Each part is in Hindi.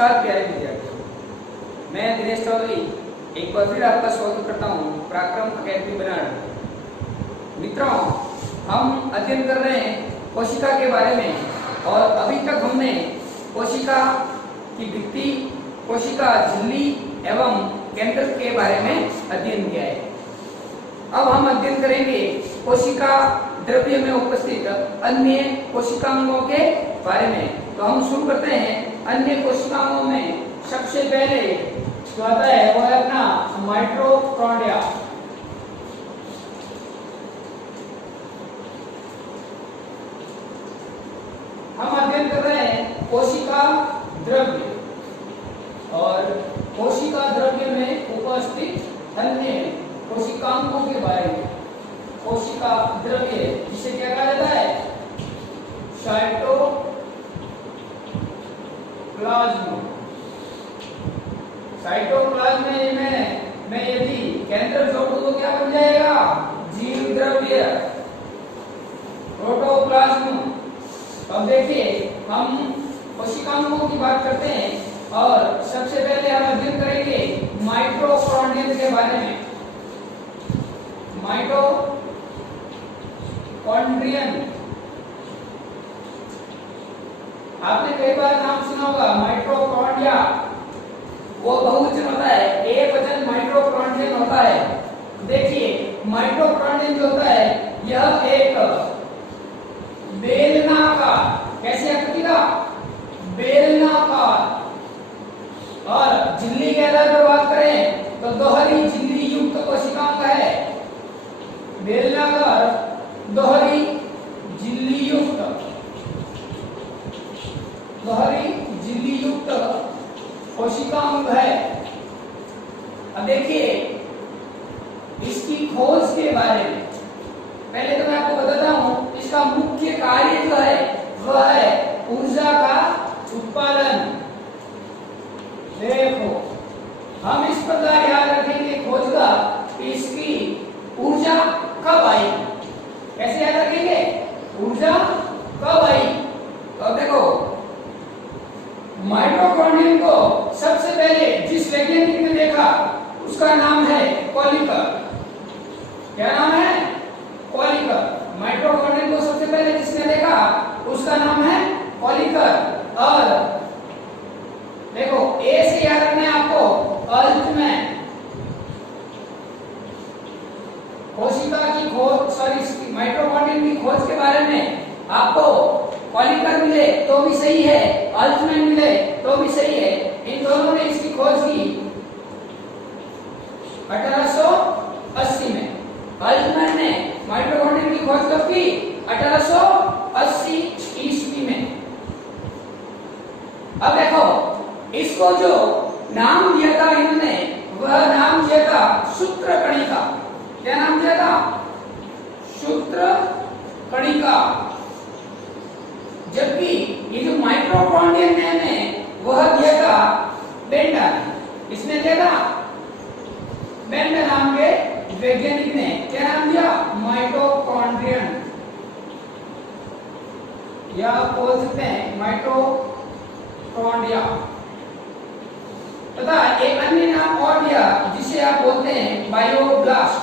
नमस्कार प्यारे विद्यार्थियों, मैं दिनेश चौधरी एक बार फिर आपका स्वागत करता हूँ पराक्रम अकेडमी बनारस। मित्रों, हम अध्ययन कर रहे हैं कोशिका के बारे में और अभी तक हमने कोशिका की भित्ति, कोशिका झिल्ली एवं केंद्र के बारे में अध्ययन किया है। अब हम अध्ययन करेंगे कोशिका द्रव्य में उपस्थित अन्य कोशिकांगों के बारे में। तो हम शुरू करते हैं। अन्य कोशिकाओं में सबसे पहले जो आता है वो है अपना माइटोकॉन्ड्रिया। हम अध्ययन कर रहे हैं कोशिका द्रव्य और कोशिका द्रव्य में उपस्थित अन्य कोशिकांगों के बारे में। कोशिका द्रव्य जिसे क्या कहा जाता है? साइटोप्लाज्म। साइटोप्लाज्म में मैं यदि केंद्र जोड़ूं तो क्या बन जाएगा? जीव द्रव्य, प्रोटोप्लाज्म। अब देखिए, हम कोशिकांगों की बात करते हैं और सबसे पहले हम अध्ययन करेंगे माइटोकॉन्ड्रियन के बारे में। माइटोकॉन्ड्रियन आपने कई बार नाम सुना होगा, माइटोकॉन्ड्रिया। वो बहुवचन होता है, एक वचन माइटोकॉन्ड्रियन होता है। देखिए, माइटोकॉन्ड्रियन जो होता है यह एक बेलनाकार, कैसी आकृति का? बेलनाकार। और झिल्ली के आधार पर बात करें तो दोहरी झिल्ली युक्त कोशिकांग है। बेलनाकार दोहरी झिल्ली युक्त, दोहरी झिल्ली युक्त कोशिकांग है। अब देखिए इसकी खोज के बारे में। पहले तो मैं आपको बताता हूं, इसका मुख्य कार्य जो है वह है ऊर्जा का उत्पादन। देखो, हम इस प्रकार याद रखेंगे खोज का कि इसकी ऊर्जा कब आई। कैसे याद रखेंगे? ऊर्जा कब आई। तो देखो, माइटोकॉन्ड्रियन को सबसे पहले जिस वैज्ञानिक ने देखा उसका नाम है कॉलिकर। क्या नाम है? कॉलिकर। माइटोकॉन्ड्रियन को सबसे पहले जिसने देखा उसका नाम है कॉलिकर। और देखो, ए से याद रखना है आपको, अल्टमैन। कोशिका की खोज, सॉरी माइटोकॉन्ड्रियन की खोज के बारे में आपको कॉलिकर मिले तो भी सही है, अल्टमैन मिले तो भी सही है। इन दोनों ने इसकी खोज की 1880 में। अल्टमैन ने माइटोकॉन्ड्रियन की खोज कब की? 1880 ईस्वी में। अब देखो, इसको जो नाम दिया था इन्होंने, वह नाम दिया था सूत्रकणिका। क्या नाम दिया था? सूत्रकणिका। जबकि ये जो माइटोकॉन्ड्रियन है वह दिया था बेंडर। इसने दिया था बेंडर नाम के वैज्ञानिक ने। क्या नाम दिया? माइटोकॉन्ड्रियन, या बोल सकते हैं माइटोकॉन्ड्रिया। तथा एक अन्य नाम और दिया जिसे आप बोलते हैं बायोब्लास्ट।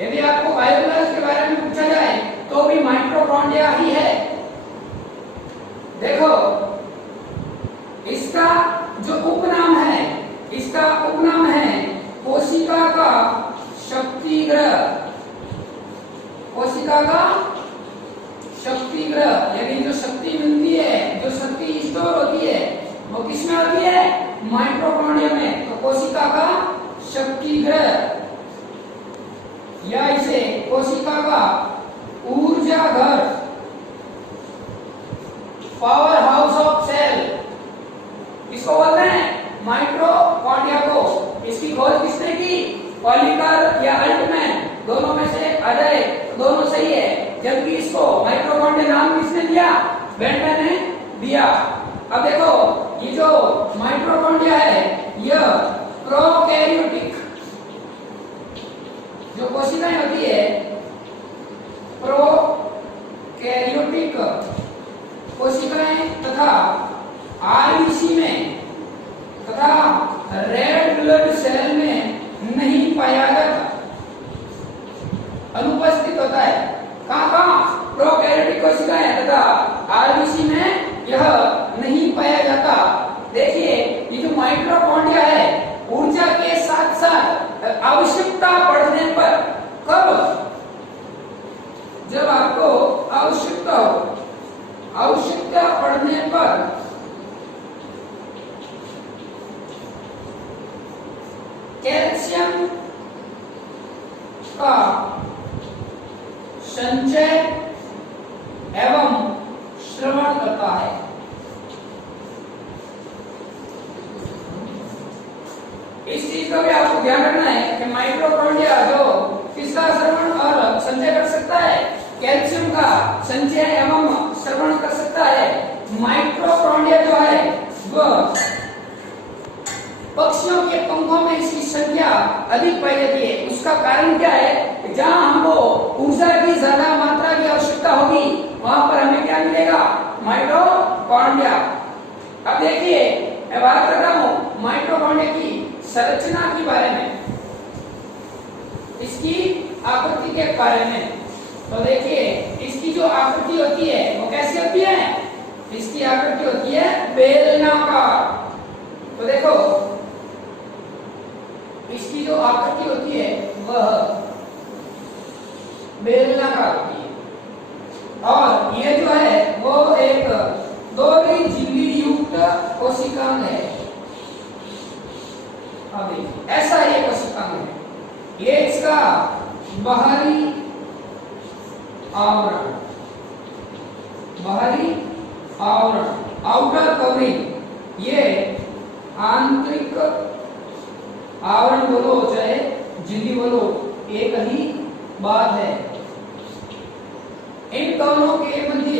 यदि आपको बायोब्लास्ट के बारे में पूछा जाए तो भी माइटोकॉन्ड्रिया ही है। देखो, इसका जो उपनाम है, इसका उपनाम है कोशिका का शक्तिग्रह। कोशिका का शक्तिग्रह, यानी जो शक्ति मिलती है, जो शक्ति स्टोर होती है, वो किसमें होती है? माइटोकॉन्ड्रिया में। तो कोशिका का शक्तिग्रह, या इसे कोशिका का ऊर्जा घर, पावर हाउस ऑफ सेल, इसको बोलते हैं माइटोकॉन्ड्रिया को। इसकी खोज किसने की? कॉलिकर या अल्टमैन, दोनों में से आ जाए तो दोनों सही है। जबकि इसको माइटोकॉन्ड्रिया नाम किसने दिया? बेंडर ने दिया। अब देखो, ये जो माइटोकॉन्ड्रिया है यह प्रोकैरियोटिक जो कोशिकाएं होती है, प्रोकैरियोटिक कोशिकाएं तथा आरबीसी में तथा रेड ब्लड सेल में नहीं पाया जाता, अनुपस्थित होता है। कहां प्रोकैरियोटिक कोशिकाएं तथा आरबीसी में यह नहीं पाया जाता। देखिए ये जो माइटोकॉन्ड्रिया है, ऊर्जा के साथ साथ आवश्यकता पड़ने पर, कब? जब आपको आवश्यकता हो, आवश्यकता पड़ने पर कैल्शियम का संचय एवं श्रवण करता है। इस चीज का भी आपको ध्यान रखना है कि माइटोकॉन्ड्रिया जो किसका श्रवण और संचय कर सकता है? कैल्शियम का संचय एवं श्रवण कर सकता है। माइटोकॉन्ड्रिया जो है वह पक्षियों के पंखों में इसकी संख्या अधिक पाई जाती है। उसका कारण क्या है? जहां हमको ऊर्जा की ज्यादा मात्रा की आवश्यकता होगी वहां पर हमें क्या मिलेगा? माइटोकॉन्ड्रिया। अब देखिए मैं बात कर रहा हूं माइटोकॉन्ड्रिया की संरचना के बारे में, इसकी आकृति के बारे में। तो देखिए इसकी जो आकृति होती है वो कैसी होती है? इसकी आकृति होती है बेलनाकार। तो देखो इसकी जो आकृति होती है वह बेलनाकार होती है और ये जो है वो एक दोहरी झिल्ली युक्त कोशिकांग है। अब देखिए ऐसा ये कोशिकांग है, ये इसका बाहरी आवरण, बाहरी आवरण, आउटर कवरिंग। ये आंतरिक आवरण बोलो चाहे झिल्ली बोलो, एक ही बात है। इन दोनों के मध्य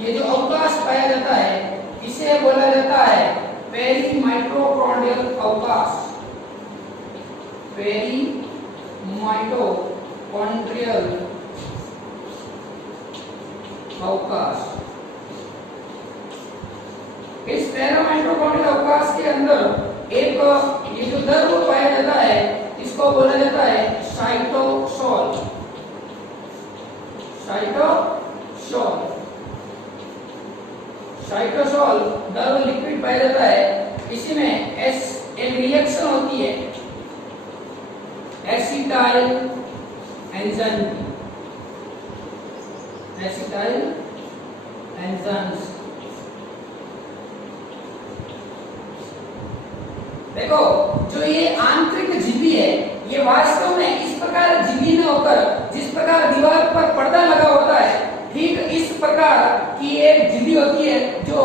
ये जो अवकाश पाया जाता है इसे बोला जाता है पेरीमाइटोकॉन्ड्रियल अवकाश। पेरीमाइटोकॉन्ड्रियल अवकाश। इस पेरीमाइटोकॉन्ड्रियल अवकाश के अंदर एक ये जो द्रव पाया जाता है इसको बोला जाता है साइटोसोल। साइटोसोल, साइटोसोल द्रव लिक्विड पाया जाता है। इसी में एक रिएक्शन होती है एसिटाइल एंजाइम की, एसिटाइल एंजाइम्स। देखो जो ये आंतरिक झिल्ली है ये वास्तव में इस प्रकार झिल्ली न होकर जिस प्रकार दीवार पर पर्दा लगा होता है ठीक इस प्रकार की एक झिल्ली होती है जो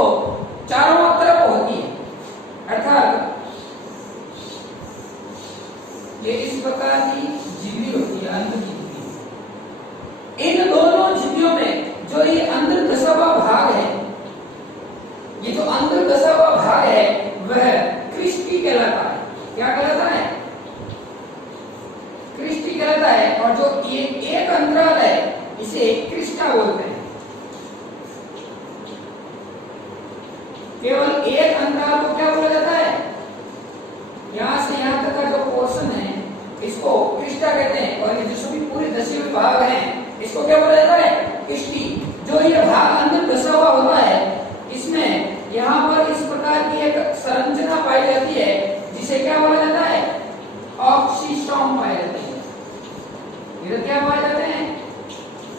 चारों तरफ होती है, अर्थात ये इस प्रकार की झिल्ली होती है, अंदर की झिल्ली। इन दोनों झिल्लियों में जो ये अंदर दसा हुआ भाग है, ये जो अंदर दसा हुआ भाग है वह क्रिस्टी कहलाता है। क्या कहलाता है? क्रिस्टी कहलाता है। और जो ये एक अंतराल है इसे क्रिस्टा बोलते हैं। केवल एक अंतराल को क्या बोला जाता है? यहां से यहां तक का जो पोर्शन है इसको क्रिस्टा कहते हैं और ये जो सभी पूरे दसे हुए भाग हैं इसको क्या बोला जाता है? क्रिस्टी। जो ये भाग अंदर दसा हुआ होता है इसमें यहाँ पर इस प्रकार की एक संरचना पाई जाती है जिसे क्या बोला जाता है? ऑक्सीसोम पाए जाते हैं। ये क्या पाए जाते हैं?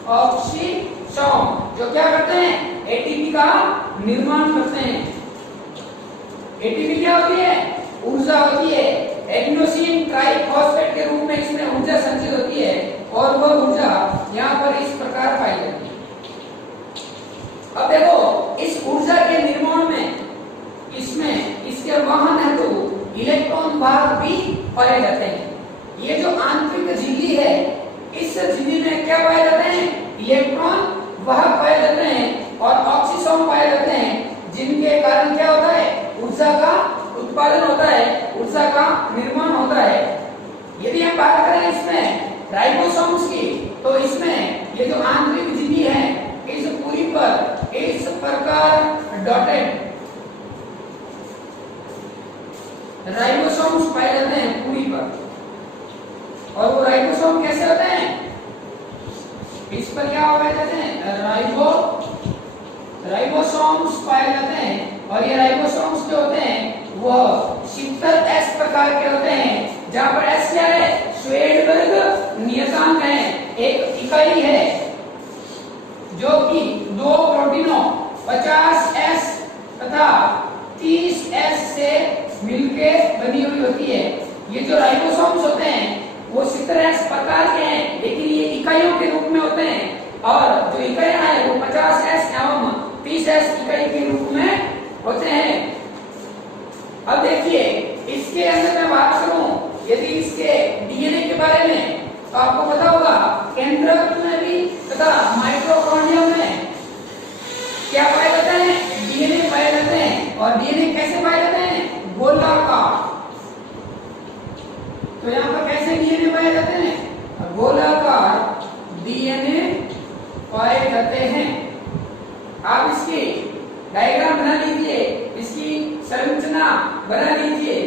ऑक्सीसोम, जो क्या करते हैं? एटीपी का निर्माण करते हैं। एटीपी क्या होती है? ऊर्जा होती है। एडिनोसिन ट्राइफॉस्फेट के रूप में इसमें ऊर्जा संचित होती है और वह ऊर्जा यहाँ पर इस प्रकार पाई जाती है। अब देखो इस ऊर्जा के निर्माण में इसमें इसके वाहन है तो इलेक्ट्रॉन वाहक भी पाए जाते हैं। ये जो आंतरिक झिल्ली है इस झिल्ली में क्या पाए जाते हैं? इलेक्ट्रॉन वाहक पाए जाते हैं और ऑक्सीसोम पाए जाते हैं, जिनके कारण क्या होता है? ऊर्जा का उत्पादन होता है, ऊर्जा का निर्माण होता है। यदि हम बात करें इसमें राइबोसोम्स की तो इसमें ये जो आंतरिक झिल्ली है इस पूरी पर इस प्रकार डॉटेड राइबोसोम्स पाए जाते हैं पूरी पर। और वो राइबोसोम कैसे होते हैं, इस पर क्या पाए जाते हैं, राइबोसोम्स पाए जाते हैं। और ये राइबोसोम्स जो होते हैं वो शीतल एस प्रकार के होते हैं, जहां पर एस क्या है, श्वेडबर्ग नियतांक है, एक इकाई है जो कि दो प्रोटीनों 50S तथा 30S से मिलके बनी हुई होती है। ये जो राइबोसोम्स होते हैं वो 70S प्रकार के हैं, लेकिन ये इकाइयों के रूप में होते हैं। और जो इकाइयां हैं वो 50S एवं 30S इकाई के रूप में होते हैं। अब देखिए इसके अंदर मैं बात करूं यदि इसके डीएनए के बारे में, तो आपको पता होगा केंद्रक में भी तथा माइटोकॉन्ड्रियम में क्या पाए जाते हैं, डीएनए पाए जाते हैं। और डीएनए कैसे पाए जाते हैं, गोलाकार। तो यहाँ पर कैसे डीएनए पाए जाते हैं, गोलाकार डीएनए पाए जाते हैं। आप इसकी डायग्राम बना लीजिए, इसकी संरचना बना लीजिए।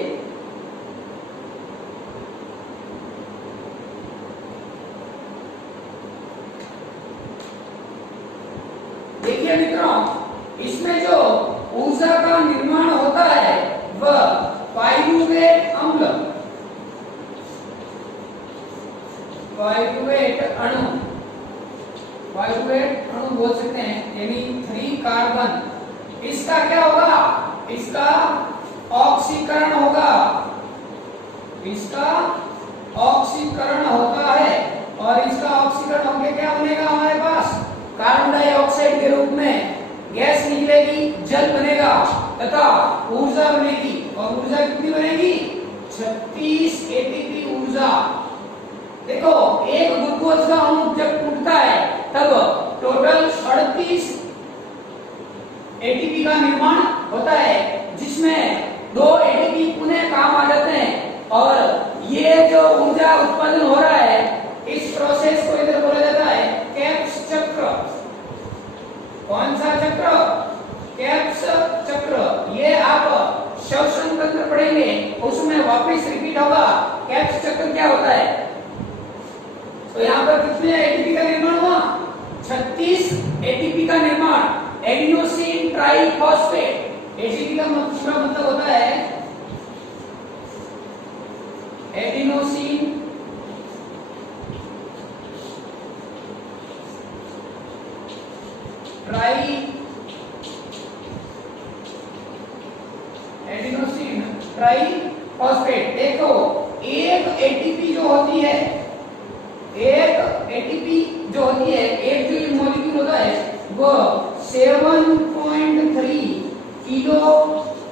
देखिए मित्रों, इसमें जो ऊर्जा का निर्माण होता है वह पाइरुवेट अम्ल, पाइरुवेट अणु बोल सकते हैं, यानी 3 कार्बन। इसका क्या होगा, इसका ऑक्सीकरण होगा, इसका ऑक्सीकरण होता है। और इसका ऑक्सीकरण होकर क्या बनेगा, हमारे पास कार्बन डाइऑक्साइड के रूप में गैस निकलेगी, जल बनेगा तथा ऊर्जा बनेगी। और ऊर्जा कितनी बनेगी, 36 एटीपी ऊर्जा। देखो एक ग्लूकोज का अणु जब टूटता है तब टोटल 38 एटीपी का निर्माण होता है, जिसमें 2 एटीपी पुनः काम आ जाते हैं। और ये जो ऊर्जा उत्पादन हो रहा है, इस प्रोसेस को इधर बोला जाता है कैप्स चक्र। कौन सा चक्र, कैप्स चक्र। ये आप श्वसन तंत्र पढ़ेंगे, उसमें वापस रिपीट होगा कैप्स चक्र क्या होता है। तो यहाँ पर कितने एटीपी का निर्माण हुआ, 36 एटीपी का निर्माण। एडिनोसिन ट्राइफॉस्फेट, एटीपी का पूरा मतलब होता है एडिनोसिन ट्राइफॉस्फेट। देखो एक एटीपी जो होती है, एक एटीपी जो होती है, एक जो मॉलिक्यूल होता है वो 7.3 किलो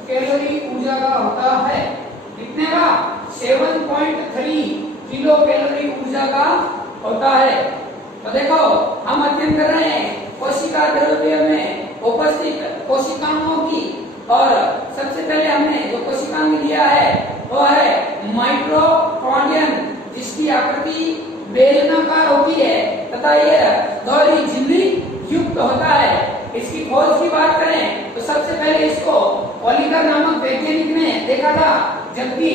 कैलोरी ऊर्जा का होता है। कितने का, 7.3 किलो कैलोरी ऊर्जा का होता है। तो देखो हम अध्ययन कर रहे हैं कोशिका द्रव्य में उपस्थित कोशिकाओं की। और सबसे पहले हमने जो कोशिकांग लिया है वो है माइटोकॉन्ड्रियम, जिसकी आकृति बेलनाकार होती है तथा यह दोहरी झिल्ली युक्त होता है। इसकी खोज की बात करें तो सबसे पहले इसको ओलिगर नामक वैज्ञानिक ने देखा था, जबकि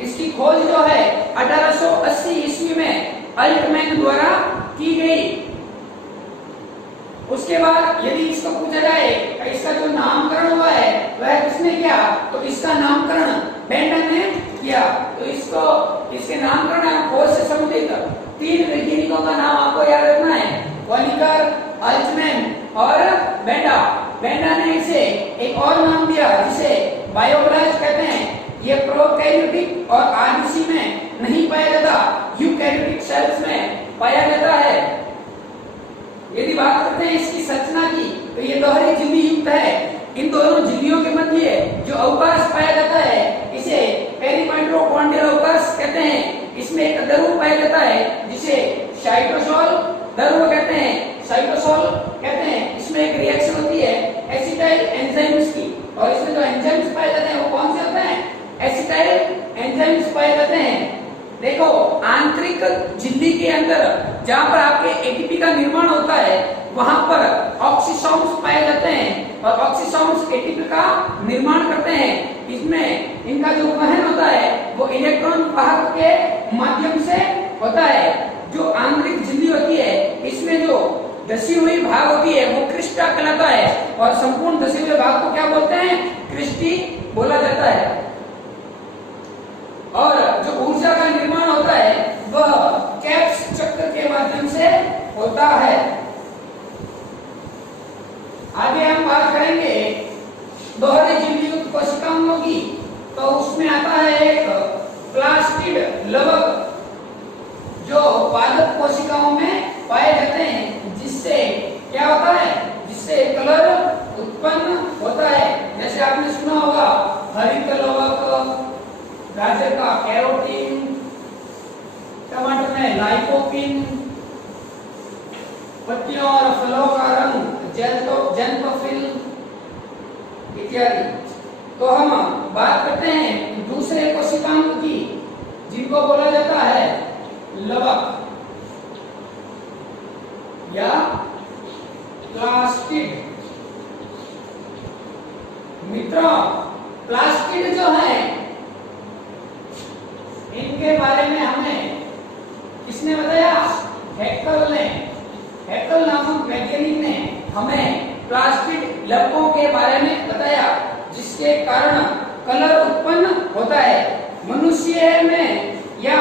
इसकी खोज जो है 1880 ईस्वी में अल्टमैन द्वारा की गई। उसके बाद यदि इसको पूछा जाए इसका जो नामकरण हुआ है वह किसने किया, तो इसका नामकरण बेंटन ने किया। तो इसको इसके नामकरण खोज से संबंधित 3 वैज्ञानिकों का नाम आपको याद रखना है, ओलिगर, अल्टमैन और बेंडा। बेंडा ने इसे एक और नाम दिया जिसे बायोब्लास्ट कहते हैं। ये प्रोकैरियोटिक और आरबीसी में नहीं पाया जाता, यूकैरियोटिक सेल्स में पाया जाता है। यदि बात करते हैं इसकी संरचना की तो ये दोहरी झिल्ली युक्त है। इन दोनों झिल्लियों के मध्य जो अवकाश पाया जाता है इसे पेरीमाइटोकॉन्ड्रियल अवकाश कहते हैं। इसमें एक द्रव पाया जाता है जिसे साइटोसोल द्रव कहते हैं, साइटोसोल कहते हैं। इसमें एक रिएक्शन होती है एसिटाइल एंजाइम्स की, और इसमें जो एंजाइम्स पाए जाते हैं वो कौन से होते हैं, एसिटाइल एंजाइम्स पाए जाते हैं। देखो आंतरिक झिल्ली के अंदर जहां पर आपके एटीपी का निर्माण होता है वहां पर ऑक्सीसोम्स पाए जाते हैं, और ऑक्सीसोम्स एटीपी का निर्माण करते हैं। इसमें इनका जो वहन इलेक्ट्रॉन वाहक के माध्यम से होता है। जो आंतरिक झिल्ली होती है इसमें जो धसी हुई भाग होती है वो क्रिस्टा कहलाता है और संपूर्ण धसे हुए भाग को क्या बोलते हैं? क्रिस्टी बोला जाता है। और जो ऊर्जा का निर्माण होता है वह कैप्स चक्र के माध्यम से होता है। आगे हम बात करेंगे दोहरे झिल्ली युक्त कोशिकाओं की। तो उसमें आता है एक प्लास्टिड लवक जो पादप कोशिकाओं में पाए जाते हैं, जिससे क्या होता है? जिससे कलर उत्पन्न होता है। जैसे आपने सुना होगा हरित लवक, गाजर का कैरोटीन, टमाटर में लाइकोपीन, पत्तियों और फलों का रंग ज़ैंथोफिल इत्यादि। तो हम बात करते हैं दूसरे कोशिकाओं की, जिनको बोला जाता है लवक या प्लास्टिड। मित्रों, प्लास्टिड जो है इनके बारे में हमें किसने बताया? हैकेल ने। हैकेल नामक वैज्ञानिक ने हमें प्लास्टिड लवकों के बारे में बताया, जिसके कारण कलर उत्पन्न होता है। मनुष्य में या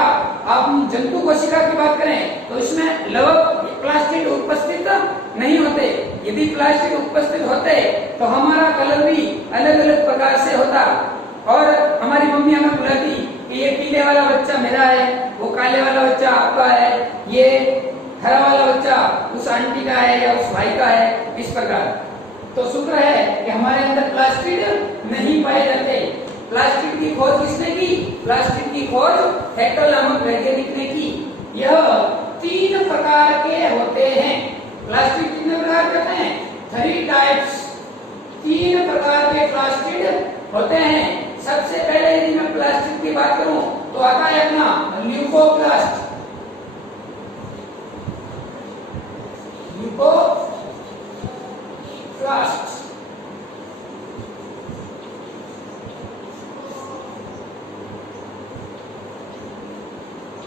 आप जंतु कोशिका की बात करें तो इसमें लवक प्लास्टिड उपस्थित नहीं होते। यदि प्लास्टिड उपस्थित होते तो हमारा कलर भी अलग अलग प्रकार से होता और हमारी मम्मी हमें बुलाती कि ये पीले वाला बच्चा मेरा है, वो काले वाला बच्चा आपका है, ये हरा वाला बच्चा उस आंटी का है या उस भाई का है, इस प्रकार। तो शुक्र है कि हमारे अंदर प्लास्टिड नहीं पाए जाते। प्लास्टिड की खोज किसने की? प्लास्टिड की खोज हैकेल नामक वैज्ञानिक ने की। यह 3 प्रकार के होते हैं। प्लास्टिड कितने प्रकार के होते हैं? 3 टाइप्स। 3 प्रकार के प्लास्टिड होते हैं। सबसे पहले यदि मैं प्लास्टिड की बात करूं तो आता है अपना ल्यूकोप्लास्ट।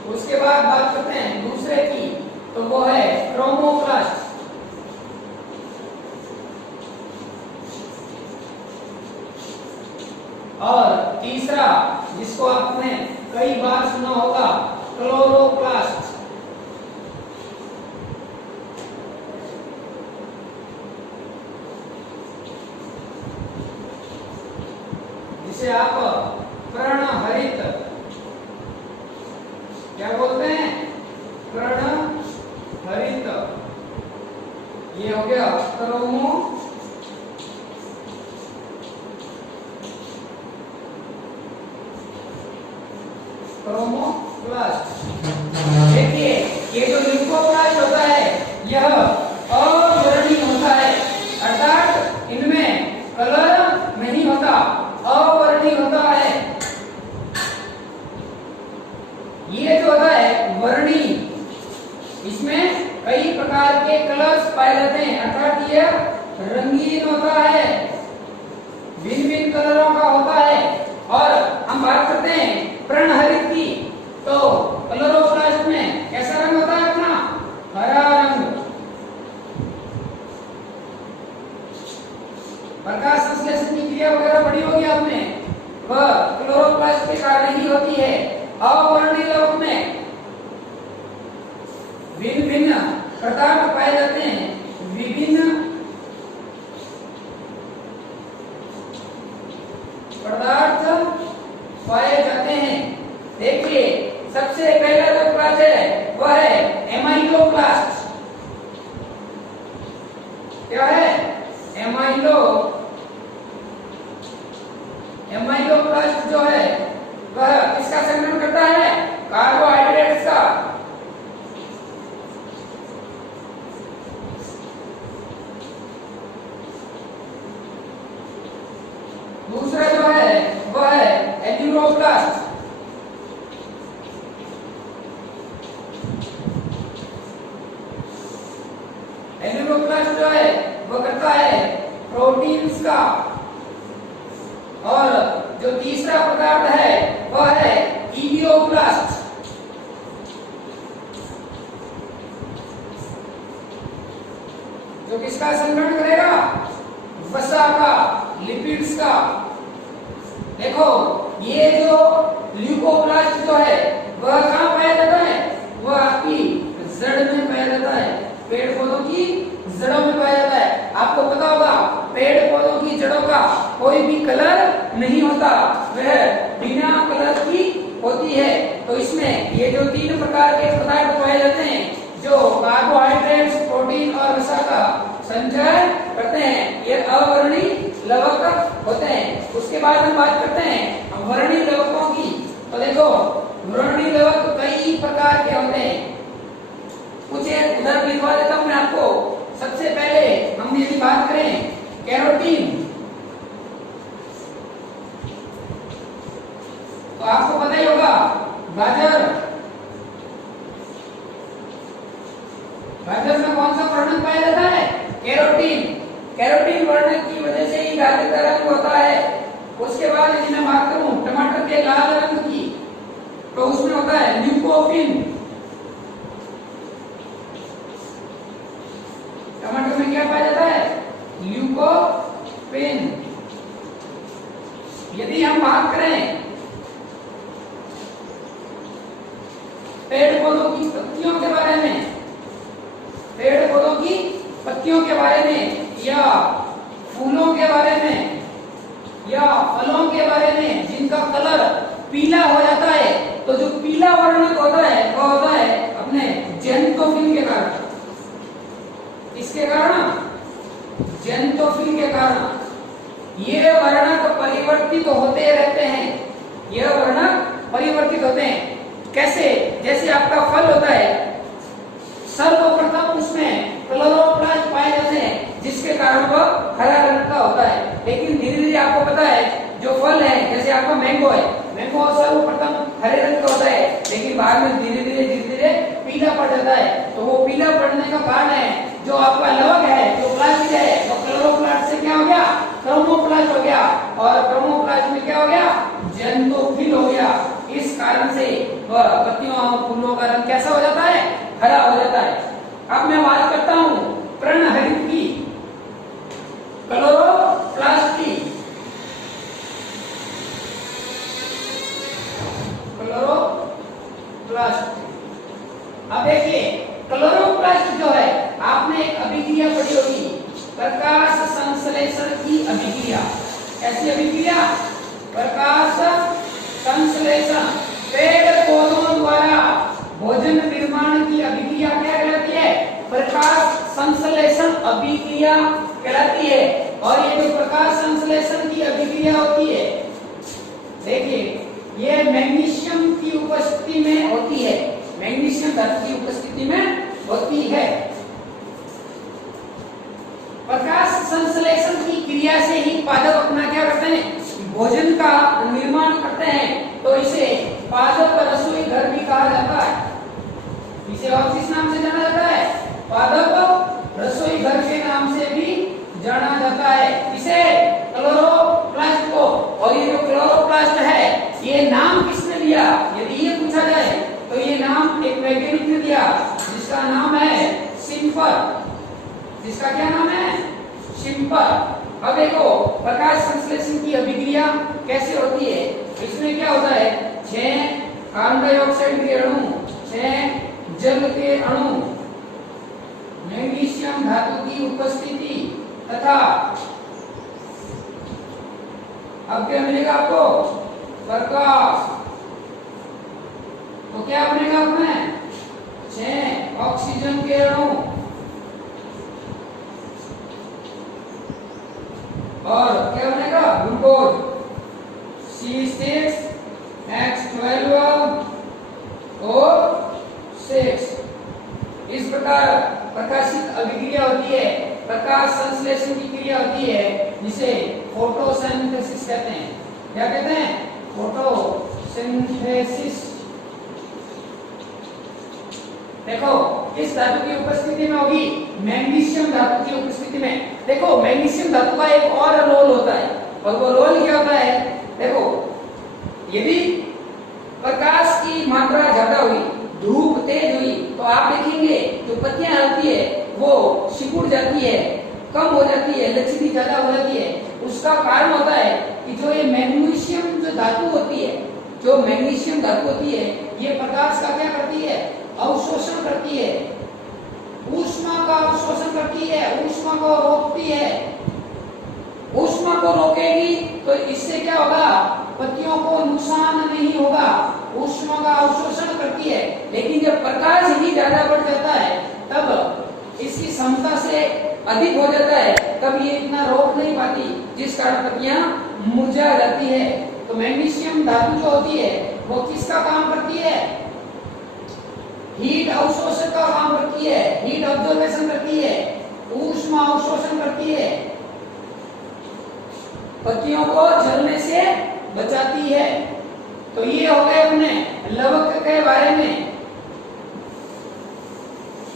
उसके बाद बात करते हैं दूसरे की, तो वो है क्रोमोप्लास्ट। और तीसरा जिसको आपने कई बार सुना होगा क्लोरोप्लास्ट। जिसे आप पर्णहरित क्या बोलते हैं? पर्णहरित। ये हो गया क्रोमोप्लास्ट। देखिए ये जो ल्यूकोप्लास्ट होता है यह अवर्णीय होता है, अर्थात इनमें कलर नहीं होता, अवर्णीय होता है। ये जो होता है वर्णीय, इसमें कई प्रकार के कलर्स पाए जाते हैं, अर्थात यह रंगीन होता है, भिन्न भिन्न कलरों का होता है। और हम बात करते हैं पर्णहरित की, तो क्लोरोप्लास्ट में कैसा रंग होता है अपना? हरा रंग। प्रकाश संश्लेषण की क्रिया वगैरह पढ़ी होगी आपने, वह क्लोरोप्लास्ट के कारण ही होती है। अवर्णीय लवक में भिन्न भिन्न पदार्थ पाए जाते हैं, विभिन्न पदार्थ पाए जाते हैं। देखिए सबसे पहला जो क्लास है वह है एमाइलोप्लास्ट। क्या है? एमाइलोप्लास्ट जो है वह किसका संग्रहण करता है? कार्बोहाइड्रेट्स का। दूसरा जो है वह है एल्यूरोप्लास्ट। एल्यूरोप्लास्ट जो है वह करता है प्रोटीन्स का। और जो तीसरा पदार्थ है वह है जो है वह कहाँ पाया जाता है? वह आपकी जड़ में पाया जाता है, पेड़ पौधों की जड़ों में पाया जाता है। आपको पता होगा पेड़ पौधों की जड़ों का कोई भी कलर नहीं होता, वह बिना कलर की होती है। तो इसमें ये जो 3 प्रकार के पदार्थ पाए जाते हैं, जो कार्बोहाइड्रेट्स, प्रोटीन और वसा का संचय करते हैं, ये अवर्णीय लवक होते हैं। उसके बाद हम बात करते हैं वर्णीय लवकों की। तो देखो वर्णीय लवक कई प्रकार के होते हैं, कुछ एक उदाहरण लिखवा देता हूं मैं आपको। सबसे पहले हम यदि बात करें कैरोटीन, तो आपको पता ही होगा गाजर, गाजर में कौन सा वर्णक पाया जाता है? कैरोटीन। कैरोटीन वर्णक की वजह से ही गाजर का रंग होता है। उसके बाद यदि मैं बात करूं टमाटर के लाल रंग की, तो उसमें होता है ल्यूकोपिन। टमाटर में क्या पाया जाता है? ल्यूकोपिन। यदि हम बात करें पेड़ पौधों की पत्तियों के बारे में, पेड़ पौधों की पत्तियों के बारे में या फूलों के बारे में या फलों के बारे में जिनका कलर पीला हो जाता है, तो जो पीला वर्णक होता है वह होता है अपने ज़ैंथोफिल के कारण। इसके कारण ज़ैंथोफिल के कारण ये वर्णक परिवर्तित होते रहते हैं, यह वर्णक परिवर्तित होते हैं। कैसे? जैसे आपका फल होता है, सर्वप्रथम उसमें क्लोरोप्लास्ट पाए जाते हैं, जिसके कारण वह हरा रंग का होता है। लेकिन धीरे धीरे आपको पता है जो फल है, जैसे आपका मैंगो है, मैंगो सर्वप्रथम हरे रंग का होता है, लेकिन बाद में धीरे धीरे पीला पड़ जाता है। तो वो पीला पड़ने का कारण है जो आपका लवक है, जो प्लास्टिक है, वो क्लोरोप्लास्ट से क्या हो गया? क्रोमोप्लास्ट हो गया, और क्रोमोप्लास्ट में क्या हो गया? ज़ैंथोफिल हो गया। इस कारण से वह पत्तियों और फूलों का रंग कैसा हो जाता है? हरा हो जाता है। अब मैं बात करता हूं पर्णहरित की, क्लोरोप्लास्ट की। क्लोरोप्लास्ट, अब देखिए क्लोरोप्लास्ट जो है, आपने एक अभिक्रिया पढ़ी होगी, प्रकाश संश्लेषण की अभिक्रिया। कैसी अभिक्रिया? प्रकाश संश्लेषण। पेड़ पौधों द्वारा भोजन निर्माण की अभिक्रिया क्या कहलाती है? प्रकाश संश्लेषण अभिक्रिया कहलाती है। और ये जो प्रकाश संश्लेषण की अभिक्रिया होती है, देखिए ये मैग्नीशियम की उपस्थिति में होती है, मैग्नीशियम धातु की उपस्थिति में होती है। प्रकाश संश्लेषण की क्रिया से ही पादप अपना क्या करते हैं? भोजन का निर्माण करते हैं। तो इसे पादप रसोई घर भी कहा जाता है। इसे और किस नाम से जाना जाता है? पादप रसोई घर के नाम से भी जाना जाता है। इसे क्लोरोप्लास्ट को। और ये जो क्लोरोप्लास्ट है, ये नाम किसने दिया? यदि ये पूछा जाए तो ये नाम एक वैज्ञानिक ने दिया, जिसका नाम है शिम्पर। जिसका क्या नाम है? शिम्पर। अब देखो प्रकाश संश्लेषण की अभिक्रिया कैसे होती है। इसमें क्या होता है? 6 कार्बन डाइऑक्साइड के अणु, 6 जल के अणु, मैग्नीशियम धातु की उपस्थिति तथा अब क्या मिलेगा आपको? प्रकाश। तो क्या बनेगा आपमें? 6 ऑक्सीजन के अणु और क्या बनेगा? Glucose C6H12O6। इस प्रकार प्रकाशित अभिक्रिया होती है, प्रकाश संश्लेषण की क्रिया होती है, जिसे फोटोसिंथेसिस कहते हैं। क्या कहते हैं? फोटोसिंथेसिस। देखो किस धातु की उपस्थिति में होगी? मैग्नीशियम धातु की उपस्थिति में। देखो मैग्नीशियम धातु का एक और रोल होता है, और वो रोल क्या होता है? देखो यदि प्रकाश की मात्रा ज्यादा हुई, धूप तेज हुई, तो आप देखेंगे जो पत्तियां होती है वो सिकुड़ जाती है, कम हो जाती है, लचीली ज्यादा हो जाती है। उसका कारण होता है कि जो ये मैग्नीशियम जो धातु होती है, जो मैग्नीशियम धातु होती है ये प्रकाश का क्या करती है, अवशोषण करती है, ऊष्मा का अवशोषण करती है, ऊष्मा को रोकती है। ऊष्मा को रोकेगी तो इससे क्या होगा, पत्तियों को नुकसान नहीं होगा, ऊष्मा का अवशोषण करती है। लेकिन जब प्रकाश ही ज्यादा बढ़ जाता है तब इसकी क्षमता से अधिक हो जाता है, तब ये इतना रोक नहीं पाती, जिस कारण पत्तियां मुरझा जाती है। तो मैग्नीशियम धातु जो होती है वो किसका काम करती है, हीट अवशोषण का काम करती है, हीट ऑब्जर्वेशन करती है, ऊष्मा अवशोषण करती है, पत्तियों को जलने से बचाती है। तो ये हो गए अपने लवक के बारे में।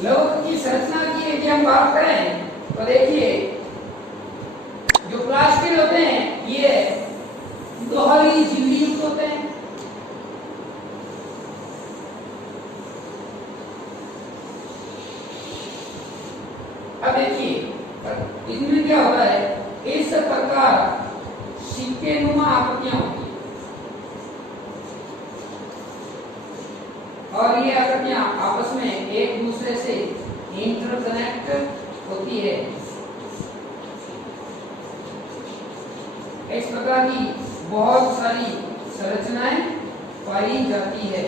लवक की संरचना की यदि हम बात करें तो देखिए जो प्लास्टिक होते हैं ये दोहरी झिल्ली युक्त होते हैं। अब देखिए इसमें क्या होता है, इस प्रकार सिक्के नुमा आकृतियां होती है और ये आकृतियां आपस में एक दूसरे से इंटरकनेक्ट होती है। इस प्रकार की बहुत सारी संरचनाएं पाई जाती है।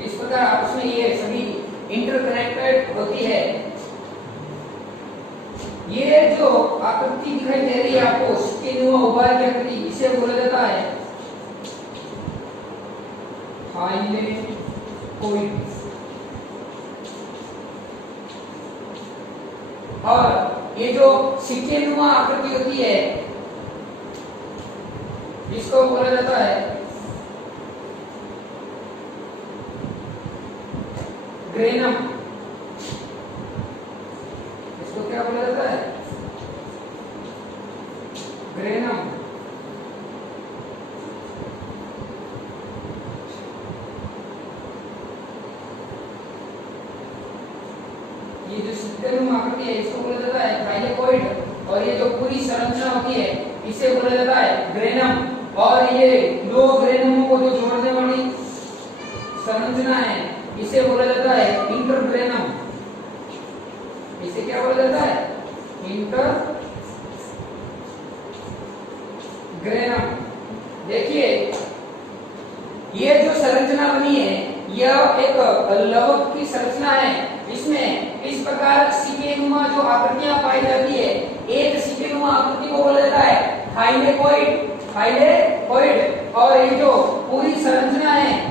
इस प्रकार आपस में ये सभी इंटरकनेक्टेड होती है। ये जो आकृति दिखाई दे रही है आपको, सिक्के उभार की आकृति, इसे बोला जाता है हाइलेकोइड। और ये जो सिक्के नुमा आकृति होती है इसको बोला जाता है ग्रेनम। इसको क्या बोला जाता है, ग्रेनम। ये जो सिक्केनुमा आकृति है इसको बोला जाता है थाइलेकोइड और ये जो पूरी संरचना होती है इसे बोला जाता है ग्रेनम। और ये दो ग्रेनमों को जो जोड़ने वाली संरचना है इसे बोला जाता है इंटरग्रेनम। इसे क्या बोला जाता है, इंटरग्रेनम। देखिए ये जो संरचना बनी है यह एक लवक की संरचना है। इसमें इस प्रकार सिक्केनुमा जो आकृतियां पाई जाती है, एक सिक्केनुमा आकृति को बोला जाता है थाइलेकोइड। थाइलेकोइड और ये जो पूरी संरचना है